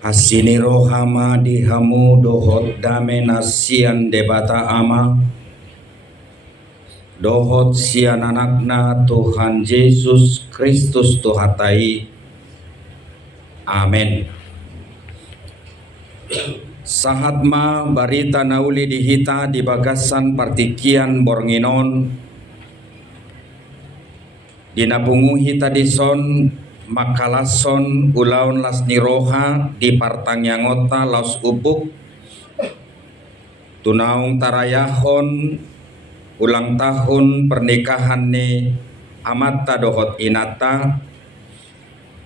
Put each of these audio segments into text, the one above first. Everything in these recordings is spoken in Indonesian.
Asini rohama dihamu dohot dame nasian debata ama dohot sian anakna Tuhan Yesus Kristus Tuhatai. Amin. Sahatma barita nauli dihita di bagasan partikian Bornginon dinabunguhi tadison makalason ulaun las niroha di partangyangota laos ubuk tunaung tarayahon ulang tahun pernikahan ni amata dohot inata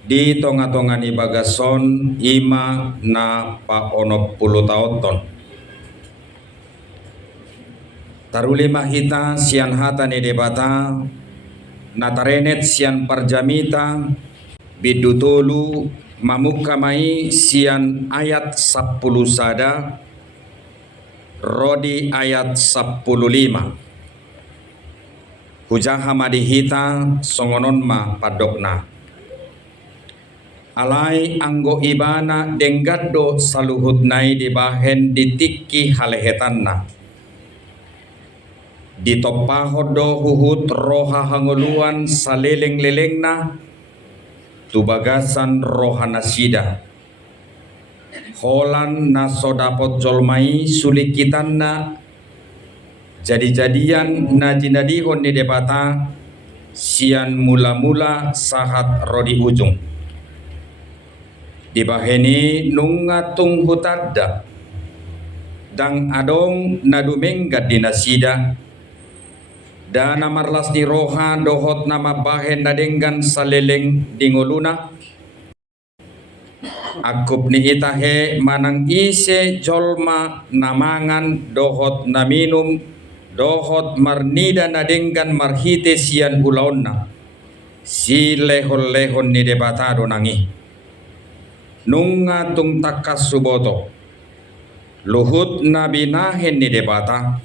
di tonga-tonga ni bagason ima na paonop puluh taoton taruli mahita sian hata ni debata natarenet sian parjamita bidutolu mamukamai sian ayat 10 sada rodi ayat 15 hujaha madihita songonon ma padokna alai anggo ibana denggaddo saluhutnai dibahen ditikki halehetanna ditopahodo huhut roha hangoluan saleleng-lelengna tubagasan rohana sida holan nasodapot jolmai sulikitanna jadi-jadian najinadihon di debata sian mula-mula sahat rodi ujung dibaheni nungatung hutadda dang adong nadumenggat dinasida dana marlas di roha dohot nama bahen nadenggan saleleng dingoluna akup ni itahe manang ise jolma namangan dohot naminum dohot marnida nadenggan marhite sian ulaonna si lehon-lehon ni debatado nangi nunga tung takas suboto luhut nabinahen ni debata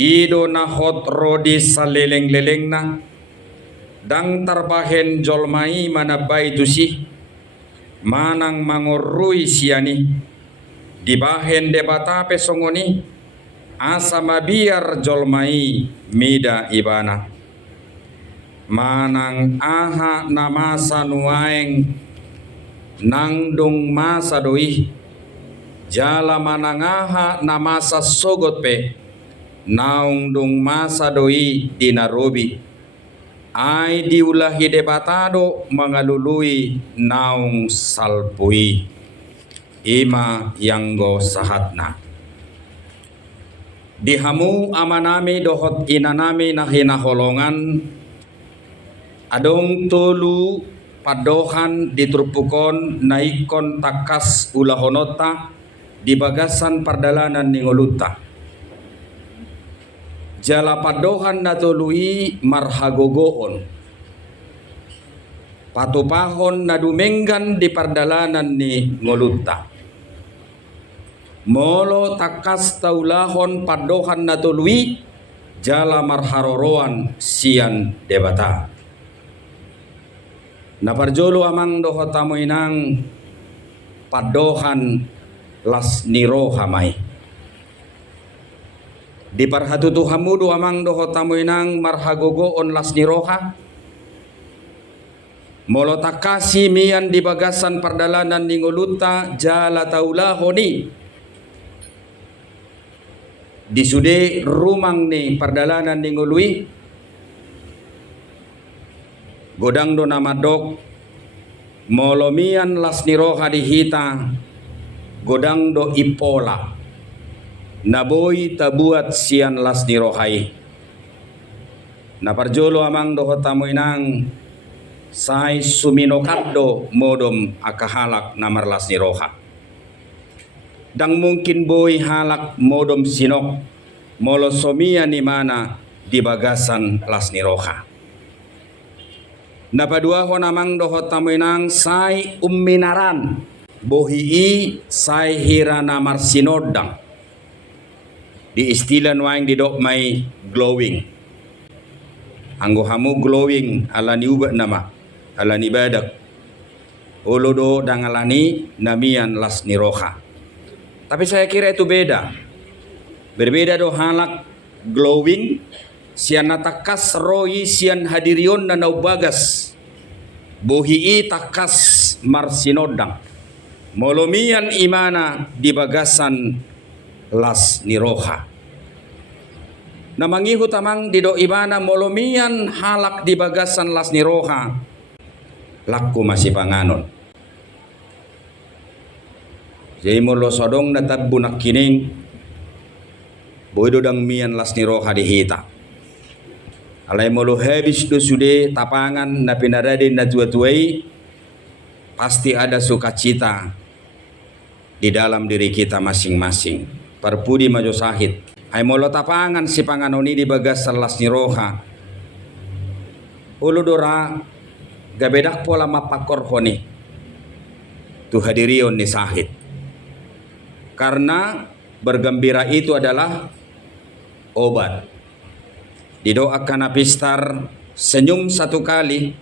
ido nahot rodi saleleng-lelengna dang tarbahen jolmai mana baitu sih manang mangorui siani dibahen debata pesongoni asa mabiar jolmai mida ibana manang aha namasa nuaeng nangdung masa doi jala manang aha namasa sogot pe naung dung masa doi dinarobi ai diulahi debatado mangalului naung salpui ima yanggo sahatna dihamu amanami dohot inanami nahinaholongan adong tolu padohan ditrupukon naikon takas ulahonota di bagasan pardalanan ningoluta jala padohan natului marhagogoon patupahon nadumenggan di pardalanan ni ngolutta molo takas taulahon padohan natului jala marharoroan sian debata naparjolo amang dohotamoy nang padohan las niro hamay di parhatutu hamudu amang dohotamoy nang marhagogo on las niroha molo takasi mian di bagasan pardalanan ningoluta jala taulahoni disude rumang ni pardalanan ningului godang do namadok molo mian las niroha dihita godang do ipola naboy tabuat sian las nirohai naparjolo amang dohotamoy nang say suminokaddo modom akahalak namar las niroha dang mungkin boy halak modom sinok molo somia ni mana di bagasan las niroha napaduahon amang dohotamoy nang say umminaran bohii say hirana marsinodang di istilah nuaing di dok may glowing anggo hamu glowing ala ni ubat nama ala ni badak uludo dangalani namian las niroha. Tapi saya kira itu beda. Berbeda do halak glowing sian natakas roi sian hadirion na naubagas buhii takas marsinodang molomian imana di bagasan las niroha. Namangihu tamang dido imana molomian halak di bagasan las niroha laku masih panganon. Jadi molo sodong na tabbunak kining boido dang mian las niroha dihita. Alai molo habis do sude tapangan na pinarade na tua-tuai pasti ada sukacita di dalam diri kita masing-masing. Perpudi majo sahid. Hai molo tapangan si panganoni di bagasan las niroha. Ulu dora gabedak pola mapakor honi. Tu hadirion ni sahid. Karena bergembira itu adalah obat. Didoakan apistar senyum satu kali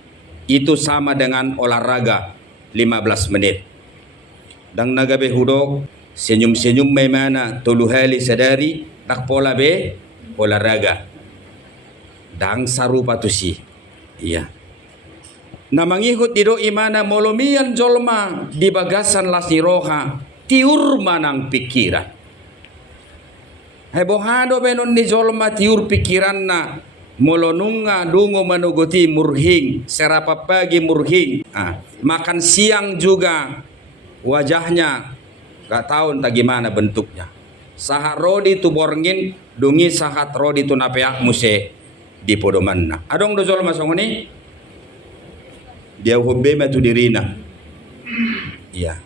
itu sama dengan olahraga 15 menit. Dang nagabe hudok senyum-senyum memana tolu hali sadari tak pola be olahraga. Dang sarupa tu si. Iya. Namangihut dido imana molomian jolma di bagasan las niroha tiur manang pikiran. Hebohado benon ni jolma tiur pikiran na molonunga dungo manugoti murhing serapa pagi murhing. Makan siang juga wajahnya gak tahu entah gimana bentuknya. Sahat rodi tu borngin dungi sahat rodi tu napeak muse di podomanna. Adong do jolma songoni dia hubbe matu dirina. Iya.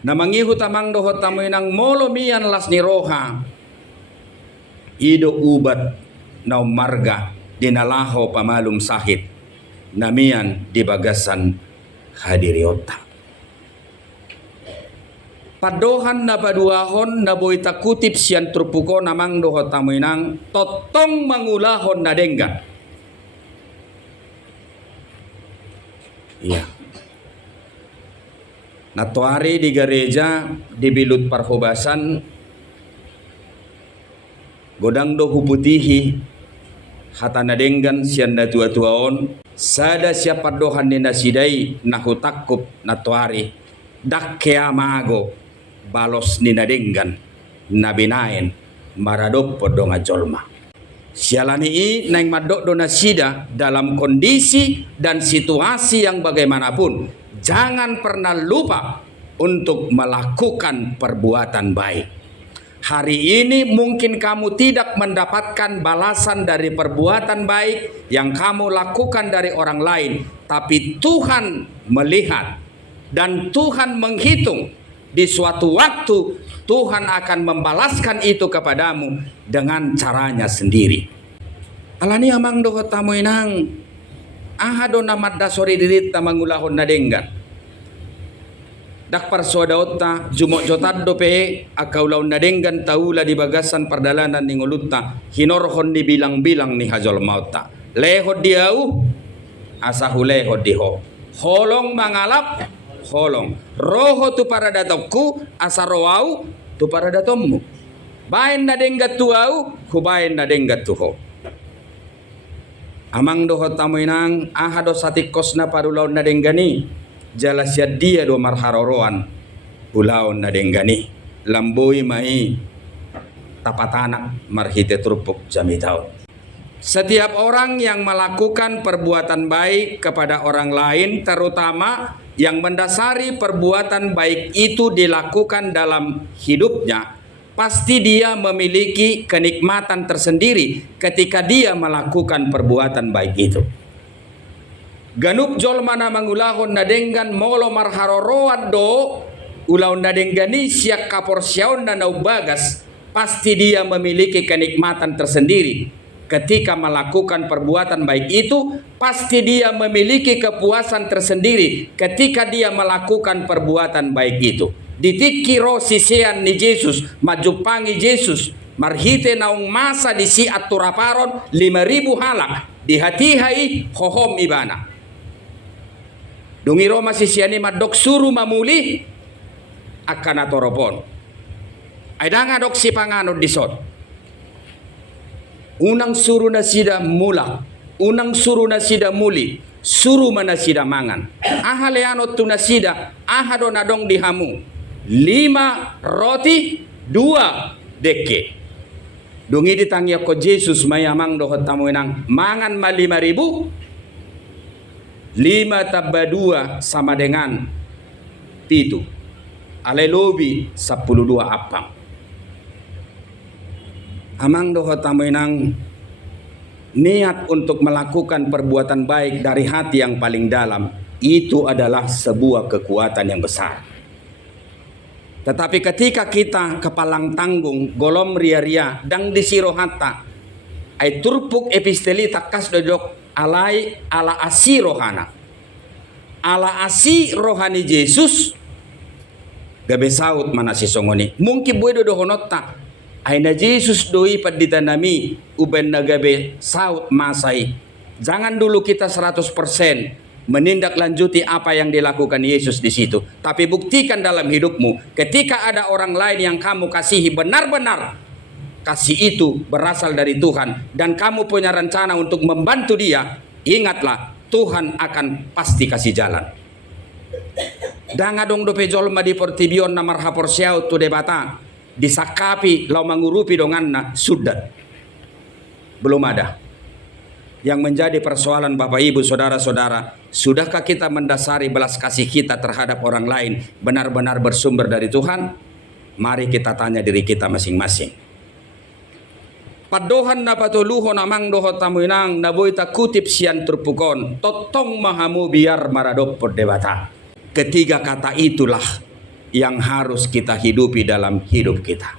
Namangihu tamang dohot tamuinang molomian las niroha ido ubat na marga dinalaho pamalum sahid namian di bagasan hadiriota. Padohan na paduahon na boy takutip sian trupuko namang dohot tamuinang totong mangulahon na dengga. Iya. Natuari di gereja di bilut parhobasan godang do huputihi hatana denggan sianda tua-tuaon sada siapa dohan nina sidai nahu takup natuari dakke amago balos nina denggan nabinaen maradop podonga jolma sialani i naing madok dona sida dalam kondisi dan situasi yang bagaimanapun. Jangan pernah lupa untuk melakukan perbuatan baik. Hari ini mungkin kamu tidak mendapatkan balasan dari perbuatan baik yang kamu lakukan dari orang lain. Tapi Tuhan melihat dan Tuhan menghitung. Di suatu waktu Tuhan akan membalaskan itu kepadamu dengan caranya sendiri. Alani amang doho tamu inang ahado namat dasori dirit tamangulahon na denggan. Dak parsodaota jumok jotaddo pe akaulaw na denggan taula di bagasan perdalanan ni ngulutta hinorhon di bilang-bilang ni hajol mauta. Lehod diau asahu lehod diho. Holong mangalap holong. Roho tu para datokku asaroau tu para datommu. Bain na denggat tuau hubain na denggat tuho. Amang doho tamuinang ahado satikos na parulaw na denggani jalasya dia do marharoroan ulaw na denggani lamboy mai tapatanak marhite trupuk jamitau. Setiap orang yang melakukan perbuatan baik kepada orang lain, terutama yang mendasari perbuatan baik itu dilakukan dalam hidupnya, pasti dia memiliki kenikmatan tersendiri ketika dia melakukan perbuatan baik itu. Ganup jolma na mangulahon na denggan molo marharoroan do ulaw na denggani siak kaporsyaon na naubagas, pasti dia memiliki kenikmatan tersendiri. Ketika melakukan perbuatan baik itu, pasti dia memiliki kepuasan tersendiri ketika dia melakukan perbuatan baik itu. Ditikiro sisean ni Jesus, majupangi Jesus, marhite naung masa di si aturaparon 5.000 halak, di hatihai hohom ibana. Dungiro masisiani madok suru mamuli akan atoropon. Aidanga dok si panganod disot. Unang suru na sida mulak, unang suru na sida muli, suru mana sida mangan. Ahaleano tu na sida, ahado na dong dihamu. 5 roti, 2 deke. Dungi ditangya ko Jesus mayamang dohot tamu nang mangan ma 5.000, 5 tambah 2 sama dengan 7. Alelobi 12 apang. Amang dohot tamu nang niat untuk melakukan perbuatan baik dari hati yang paling dalam itu adalah sebuah kekuatan yang besar. Tetapi ketika kita kepalang tanggung, golom ria-ria, dang disiro hatta, ay turpuk episteli takas dodok alai ala asi rohana. Ala asi rohani Yesus, gabe saut mana si songoni. Mungkin boleh dodohonotta, ay na Yesus doi paditanami, uben na gabe saut masai. Jangan dulu kita 100% menindaklanjuti apa yang dilakukan Yesus di situ. Tapi buktikan dalam hidupmu, ketika ada orang lain yang kamu kasihi benar-benar, kasih itu berasal dari Tuhan, dan kamu punya rencana untuk membantu dia, ingatlah, Tuhan akan pasti kasih jalan. Dangadong dope jolma di portibion na marhapor siyaw tu debata, disakapi lau mangurupi donganna sudah. Belum ada. Yang menjadi persoalan Bapak Ibu Saudara-saudara, sudahkah kita mendasari belas kasih kita terhadap orang lain benar-benar bersumber dari Tuhan? Mari kita tanya diri kita masing-masing. Padohan na patuluho namang doho tamuinang naboita kutip sian turpukon totong mahamu biar maradop perdebata. Ketiga kata itulah yang harus kita hidupi dalam hidup kita.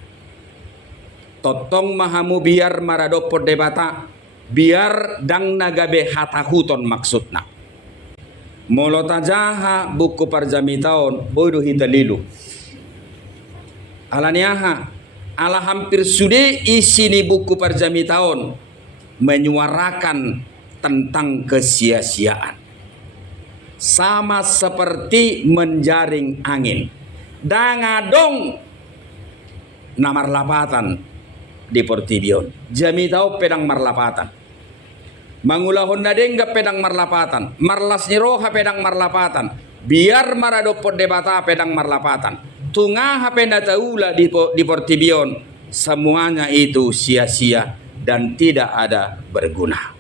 Totong mahamu biar maradop perdebata, biar dang nagabe hatahuton maksudna. Molotajaha buku parjamitaon bodoh hitalilu. Alaniaha ala hampir sudah isi ni buku parjamitaon menyuarakan tentang kesia-siaan. Sama seperti menjaring angin. Dangadong namarlapatan di Portibion. Jamitao pedang marlapatan. Mangulahon na dengga pedang marlapatan. Marlas ni roha pedang marlapatan. Biar marado perdebata pedang marlapatan. Tunga hapenda taula di Portibion. Semuanya itu sia-sia dan tidak ada berguna.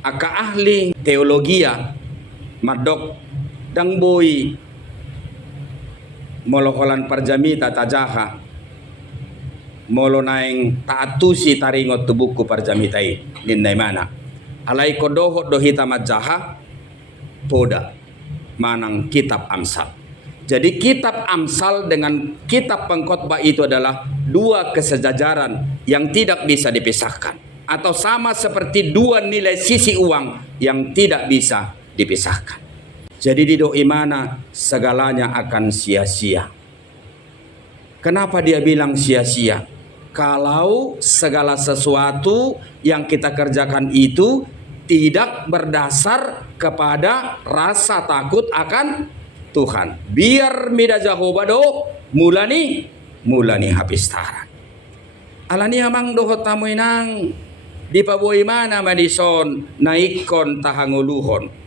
Aka ahli teologia madok dang boy molokolan parjamita tajaha molo naing taatusi taringot tubuku parjamitai ninnay mana alai kodoho dohita majaha poda manang kitab Amsal. Jadi kitab Amsal dengan kitab pengkhotbah itu adalah dua kesejajaran yang tidak bisa dipisahkan, atau sama seperti dua nilai sisi uang yang tidak bisa dipisahkan. Jadi di doi mana segalanya akan sia-sia. Kenapa dia bilang sia-sia? Kalau segala sesuatu yang kita kerjakan itu tidak berdasar kepada rasa takut akan Tuhan. Biar mida jahobado mulani hapistaran. Alani amang dohot tamoy nang di paboy mana madison naikon tahanguluhon.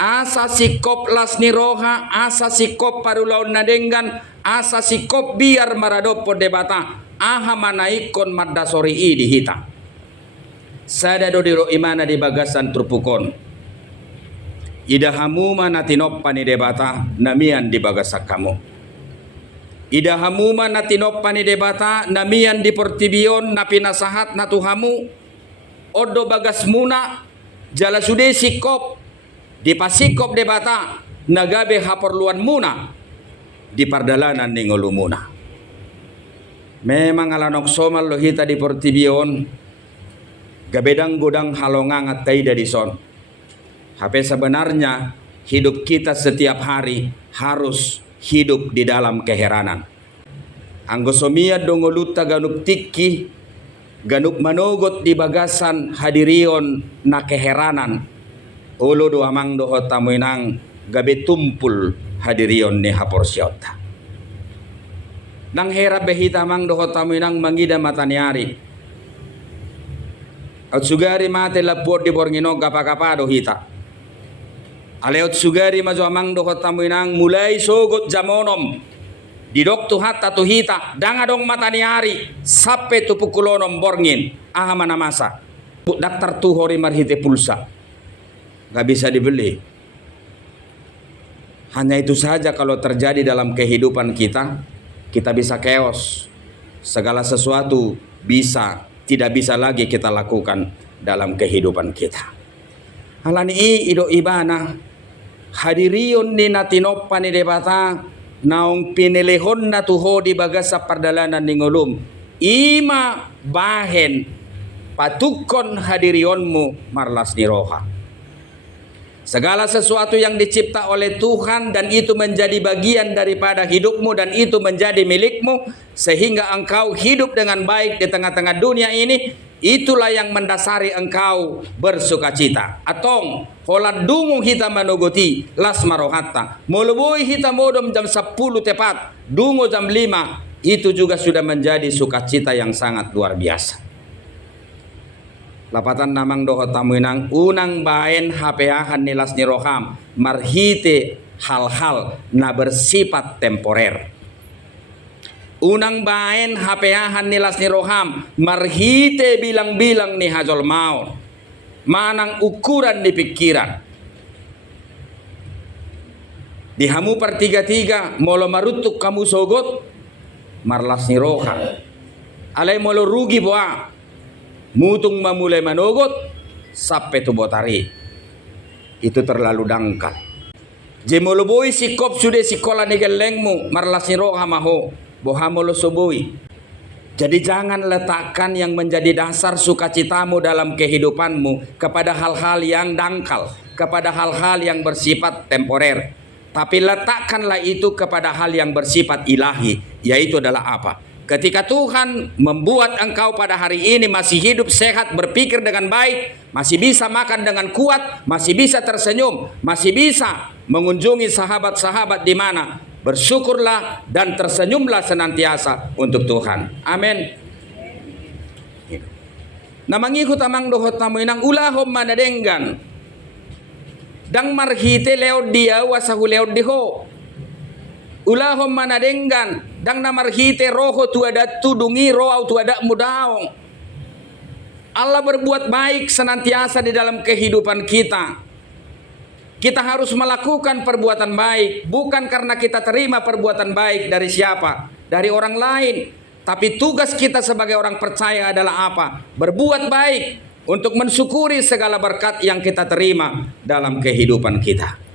Asa sikop las ni roha, asa sikop parulaon nadenggan, asa sikop biar maradopo debata, aha manaikon madasori i dihita. Sada do diro imana di bagasan trupukon. Idahamuma natinoppa ni debata, namian di bagasak kamu. Idahamuma natinoppa ni debata, namian di Portibion, na pinasahat na tuhamu, odo bagas muna, jala sude sikop, di pasikop debata nagabe haperluan muna di pardalanan ni ngulu muna. Memang alanok somal lohita di Portibion gabedang godang halongang at taida di son. Tapi sebenarnya hidup kita setiap hari harus hidup di dalam keheranan. Anggosomia dongoluta ganup tiki ganup manogot di bagasan hadirion na keheranan. Ulo do amang doho tamuinang gabe tumpul hadirion ni haporsiota. Nang hera behita mang doho taminang mangida mataniari. At sugari mate lapor di borngino gapa-gapa dohita. Aleot sugari majo amang doho taminang mulai sogot jamonom. Didok tuhat tatuhita dangadong mataniari sampai tupukulonom borngin ahamana masa. Daktar tuhori marhite pulsa. Gak bisa dibeli. Hanya itu saja kalau terjadi dalam kehidupan kita, kita bisa chaos. Segala sesuatu tidak bisa lagi kita lakukan dalam kehidupan kita. Halani ido ibana hadirion ni natinoppa ni debata naung pinilihon na tuho di bagas sa pardalanan ni ngulum. Ima bahen patukon hadirionmu marlas ni roha. Segala sesuatu yang dicipta oleh Tuhan dan itu menjadi bagian daripada hidupmu dan itu menjadi milikmu sehingga engkau hidup dengan baik di tengah-tengah dunia ini, itulah yang mendasari engkau bersukacita. Atong holat dungu hita manuguti las marohatta. Mulubui hita modom jam 10 tepat, dungu jam 5, itu juga sudah menjadi sukacita yang sangat luar biasa. Lapatan namang doho tamuinang unang baen hapeahan nilas ni roham marhite hal-hal na bersifat temporer. Unang baen hapeahan nilas ni roham marhite bilang-bilang ni hajol maut. Manang ukuran di pikiran. Dihamu per tiga-tiga molo marutuk kamu sogot marlas ni roham. Alay molo rugi boa. Mutung mamulai manogot sampai tu botari. Itu terlalu dangkal. Jemolo boy sikop sudah sikola nigelengmu marlasi roha maho bohamolo soboi. Jadi jangan letakkan yang menjadi dasar sukacitamu dalam kehidupanmu kepada hal-hal yang dangkal, kepada hal-hal yang bersifat temporer. Tapi letakkanlah itu kepada hal yang bersifat ilahi, yaitu adalah apa? Ketika Tuhan membuat engkau pada hari ini masih hidup sehat, berpikir dengan baik, masih bisa makan dengan kuat, masih bisa tersenyum, masih bisa mengunjungi sahabat-sahabat di mana, bersyukurlah dan tersenyumlah senantiasa untuk Tuhan. Amin. Namangikut amang dohot tamu inang ulahom manadenggan. Dang marhite leod dia wasahu leod diho. Ulahom manadenggan dang namarhite roho tu ada tudungi roau tu ada mudaong. Allah berbuat baik senantiasa di dalam kehidupan kita. Kita harus melakukan perbuatan baik bukan karena kita terima perbuatan baik dari siapa, dari orang lain, tapi tugas kita sebagai orang percaya adalah apa? Berbuat baik untuk mensyukuri segala berkat yang kita terima dalam kehidupan kita.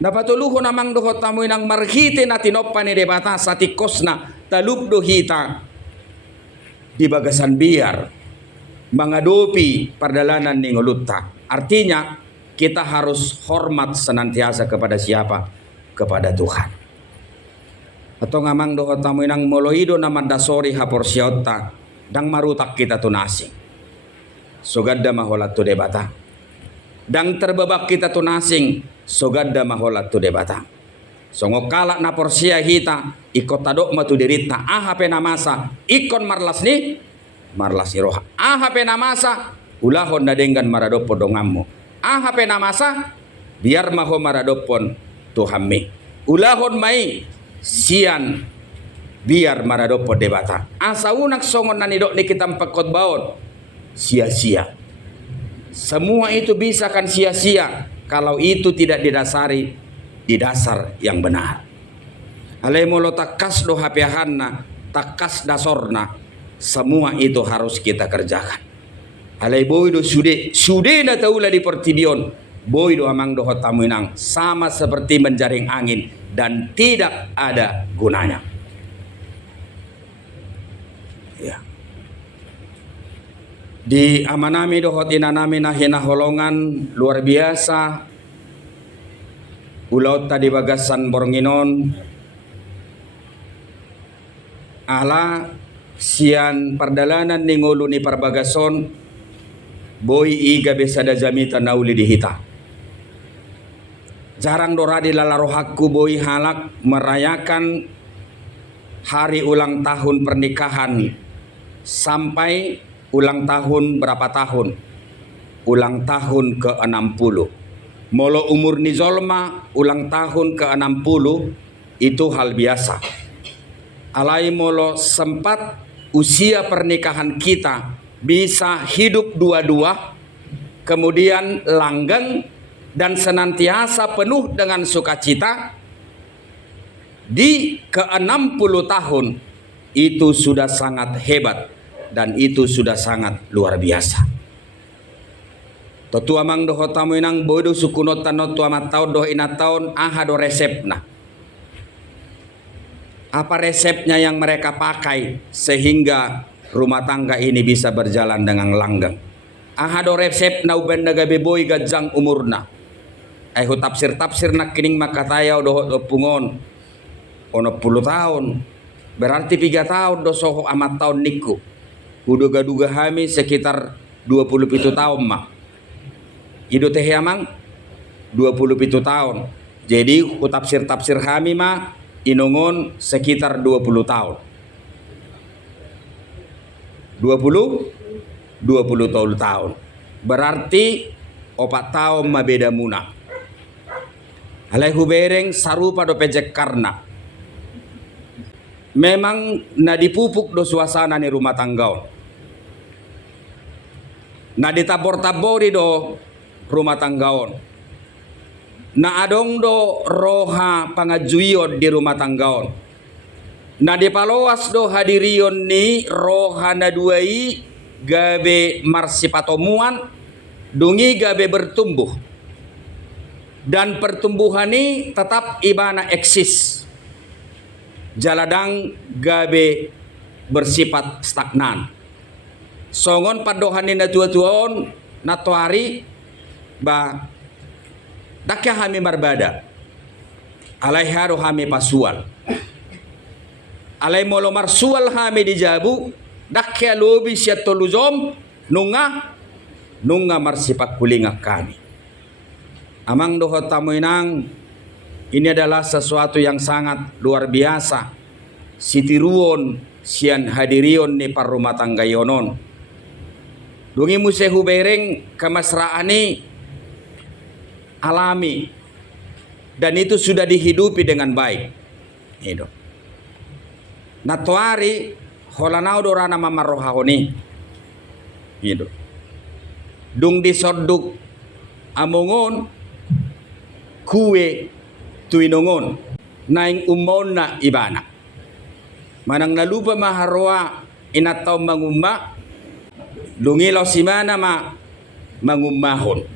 Napatuluho namang dohot tamu inang marhite na tinoppa ni debata sa tikosna talubdo hita di bagasan biar mengadopi perdalanan ni ngulutta. Artinya kita harus hormat senantiasa kepada siapa? Kepada Tuhan. Atau ngamang dohot tamu inang moloido naman dasori haporsiota dang marutak kita tunasi. Sugadda maholat tu debata. Dang terbebak kita tunasing sogadda maholat tu debata. Songo kalak na porsia hita ikot tadok matu derita ahape namasa ikon marlas ni roha. Ahape namasa ulahon na denggan maradopo dongammu. Ahape namasa biar maho maradopon tuhammi. Ulahon mai sian biar maradopo debata. Asa unak songon nanidok ni kita pekot baon sia-sia. Semua itu bisa kan sia-sia kalau itu tidak didasari di dasar yang benar. Alemolo takas do hapehanna, takas dasorna, semua itu harus kita kerjakan. Alai boy do sude na taula di pertibion, boy do amang do hotamunang sama seperti menjaring angin dan tidak ada gunanya. Ya. Di amanami dohot inanami na hinaholongan luar biasa. Ulaut tadi bagasan bornginon. Ala sian pardalanan ni ngulu ni parbagason. Boy iga besada jamita nauli dihita. Jarang doradi lalarohaku boy halak merayakan hari ulang tahun pernikahan sampai ulang tahun berapa tahun? Ulang tahun ke-60. Molo umur nizolma ulang tahun ke-60 itu hal biasa. Alai molo sempat usia pernikahan kita bisa hidup dua-dua, kemudian langgeng dan senantiasa penuh dengan sukacita di ke-60 tahun, itu sudah sangat hebat dan itu sudah sangat luar biasa. Totu amang doho tamu inang bodo sukunot tanot tu amat taun doh ina taun aha do resepna. Apa resepnya yang mereka pakai sehingga rumah tangga ini bisa berjalan dengan langgeng? Aha do resep na uben naga beboy gajang umurna. Hu tafsir nak kining makatayaw doho do pungon. Ono 10 tahun. Berarti 3 tahun do soho amat tahun niku. Uduga-duga kami sekitar 27 tahun mah. Idu teh amang 27 tahun. Jadi tafsir kami mah inungun sekitar 20 tahun. 20 tahun. Berarti 4 tahun mah beda muna. Alai hubereng sarupa do pejek karna. Memang na dipupuk do suasana ni rumah tanggaon. Na ditabor-tabori do rumah tanggaon. Na adong do roha pangajuion di rumah tanggaon. Na dipaloas do hadirion ni roha na duai gabe marsipatomuan dungi gabe bertumbuh. Dan pertumbuhan ini tetap ibana eksis. Jaladang gabe bersifat stagnan. Songon padohan ni na tua-tuaon na tuari ba dakya kami marbada alai haro kami pasual alai molo marsual kami dijabu dakya lobi siya toluzom nunga marsipak kulingak kami. Amang doho tamu inang, ini adalah sesuatu yang sangat luar biasa. Sitiruon sian hadirion ni parumah tangga yonon dungi musehu bereng kemasraani alami dan itu sudah dihidupi dengan baik. Itu. Natuari holanau dorana mamarohahoni. Itu. Dung disoduk amongon kue tuinongon naing umon na ibana. Manang nalupa maharwa inataw mangumma dungilaw simana mangummahon.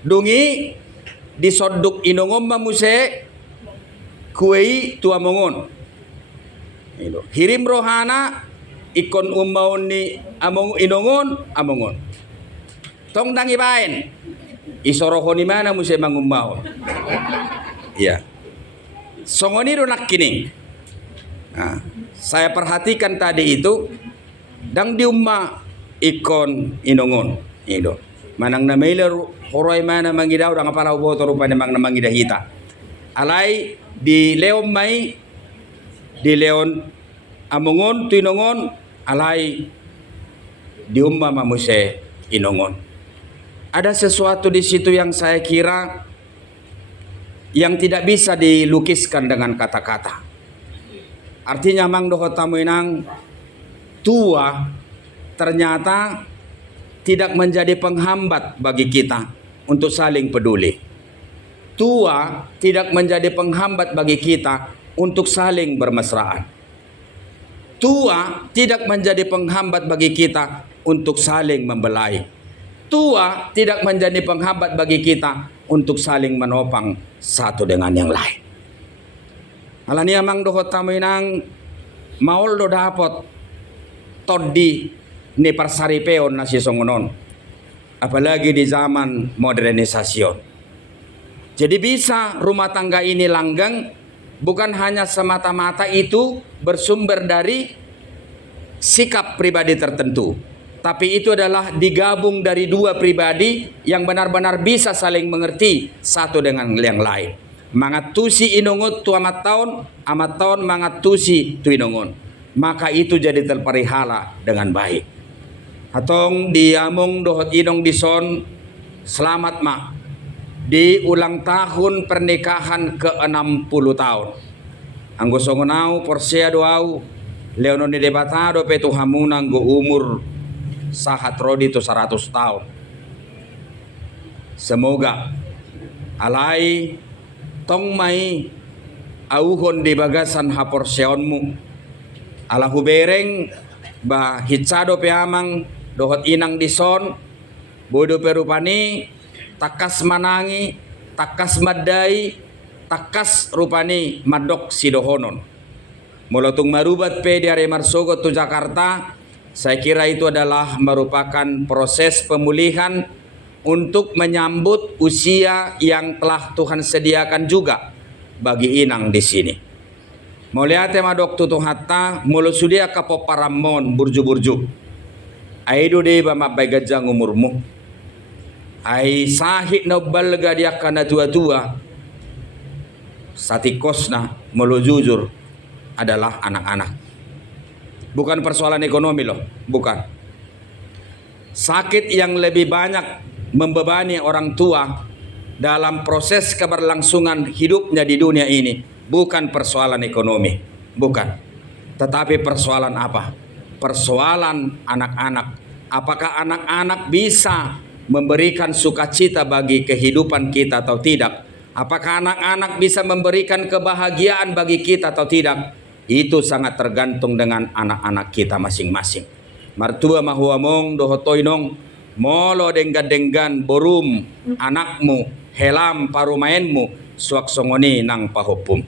Dungi disoduk inongom mamuse kuei tuamongon. Hirim rohana ikon umaon ni among inongon amongon. Tong dangibain isoroho ni mana muse mangummahon. Iya. Songoni ronak kining. Nah, saya perhatikan tadi itu dang di umma ikon inongon. Itu. Manang na mailer horoy mana mangidaw dang para uboto rupa namang namangidah hita. Alay di leon may di leon amongon tuinongon alay di umma mamuse inongon. Ada sesuatu di situ yang saya kira yang tidak bisa dilukiskan dengan kata-kata. Artinya mang doho tamu inang tua ternyata tidak menjadi penghambat bagi kita untuk saling peduli. Tua tidak menjadi penghambat bagi kita untuk saling bermesraan. Tua tidak menjadi penghambat bagi kita untuk saling membelai. Tua tidak menjadi penghambat bagi kita untuk saling menopang satu dengan yang lain. Alani amang doho tamu inang maul do dapot toddi ni parsaripeon na si songonon. Apalagi di zaman modernisasi. Jadi bisa rumah tangga ini langgeng bukan hanya semata-mata itu bersumber dari sikap pribadi tertentu. tapi itu adalah digabung dari dua pribadi yang benar-benar bisa saling mengerti satu dengan yang lain. Mangatusi inungut tu amat tahun mangatusi tu inungun. Maka itu jadi terpelihara dengan baik. Atong diamong dohot inong dison, selamat mak. Di ulang tahun pernikahan ke-60 tahun. Anggo songonau porsia doau leonon di debatado petu hamunang go umur sahat rodi to 100 tahun. Semoga alai tong mai auhon di bagasan haporseonmu ala hubereng ba hitsado pe amang dohot inang dison bodo perupani takas manangi, takas madai, takas rupani madok sidohonon. Molotung marubat pe di area Marsogo tu Jakarta, saya kira itu adalah merupakan proses pemulihan untuk menyambut usia yang telah Tuhan sediakan juga bagi inang di sini. Moliate madok tutu hatta mulu sudia kapoparamon burju-burju. Aido de ba mabay gajang umurmu. Ai sahik na balga dia kana tua-tua satikos na mulu jujur adalah anak-anak. Bukan persoalan ekonomi loh, bukan. Sakit yang lebih banyak membebani orang tua dalam proses keberlangsungan hidupnya di dunia ini bukan persoalan ekonomi, bukan. Tetapi persoalan apa? Persoalan anak-anak. Apakah anak-anak bisa memberikan sukacita bagi kehidupan kita atau tidak? Apakah anak-anak bisa memberikan kebahagiaan bagi kita atau tidak? Itu sangat tergantung dengan anak-anak kita masing-masing. Martua mahuamong dohotoinong molo denggan-denggan borum anakmu helam parumaenmu suak songoni nang pahopum.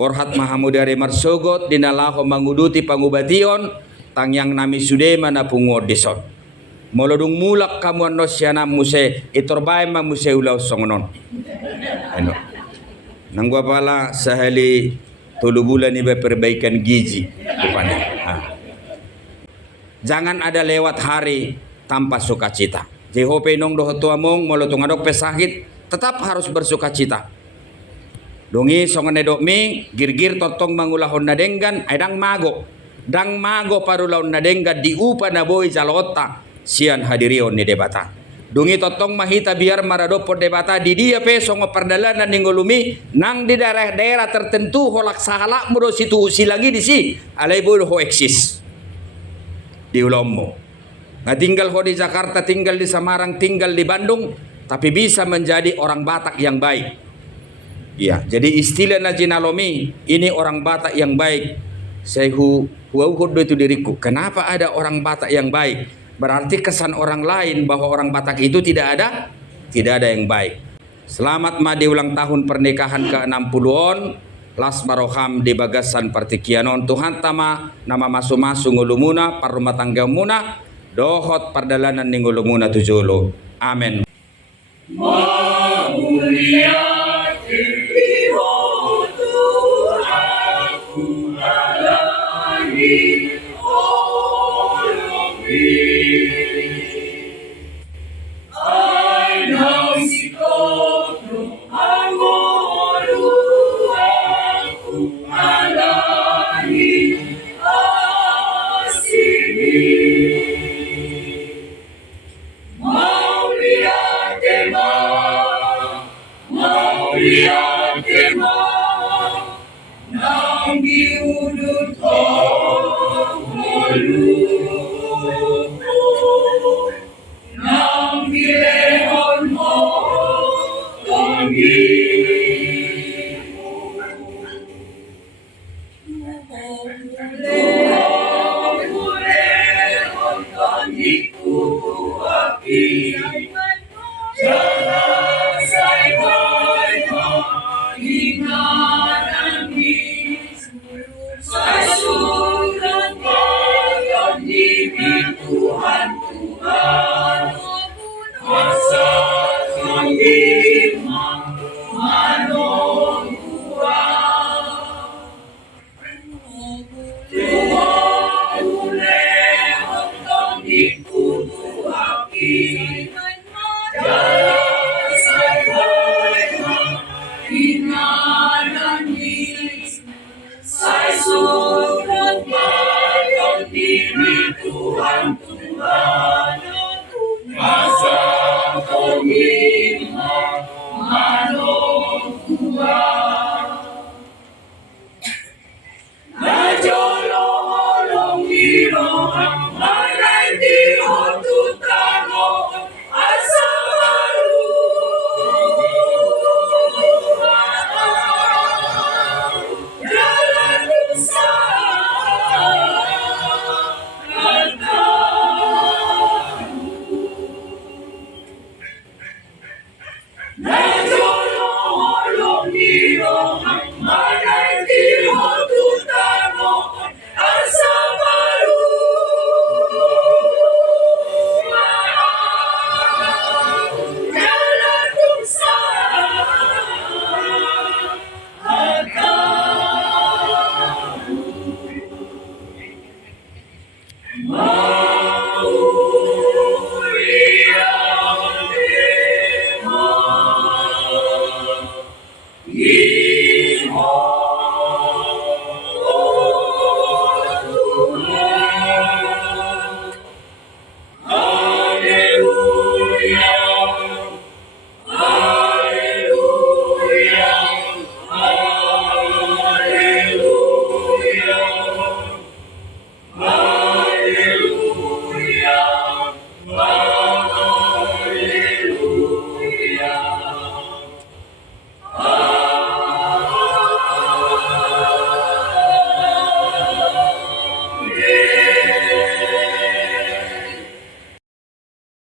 Borhat mahamudari marsogot dinalaho manguduti pangubation tangyang nami sudema na pungod dison. Molodung mulak kamu anosyana muse itorbay ma muse ulaw songonon. Ano? Nangwa pala sahali 3 bulan ni perbaikan gizi rupanya. Jangan ada lewat hari tanpa sukacita. Jehope nong dohotua mong molotong adok pesahit tetap harus bersukacita. Dongi songone dokmi girgir totong mangulahon nadenggan aidang mago. Dang mago parulaon nadenggan diupa na boy jalota. Sian hadirion ni debata. Dungi totong mahita biar maradopo debata di dia peso ngoperdalanan ninggolumi nang di daerah-daerah tertentu holak sahalak mudo situ usi lagi di si alai bodo ho eksis di ulommo. Nah tinggal ho di Jakarta, tinggal di Samarang, tinggal di Bandung, tapi bisa menjadi orang Batak yang baik. Ya, jadi istilah najinalomi ini orang Batak yang baik. Saya huwauhud itu diriku. Kenapa ada orang Batak yang baik? Berarti kesan orang lain bahwa orang Batak itu tidak ada yang baik. Selamat ma di ulang tahun pernikahan ke-60-on. Las maroham di bagasan partikianon Tuhan tama nama masu-masu ngulumuna parrumah tangga muna dohot pardalanan ning ngulumuna tujulo. Amin. Tuhan, Inarani, saya surut pada diri Tuhan Tuhan, masa kau iman, mano kuat.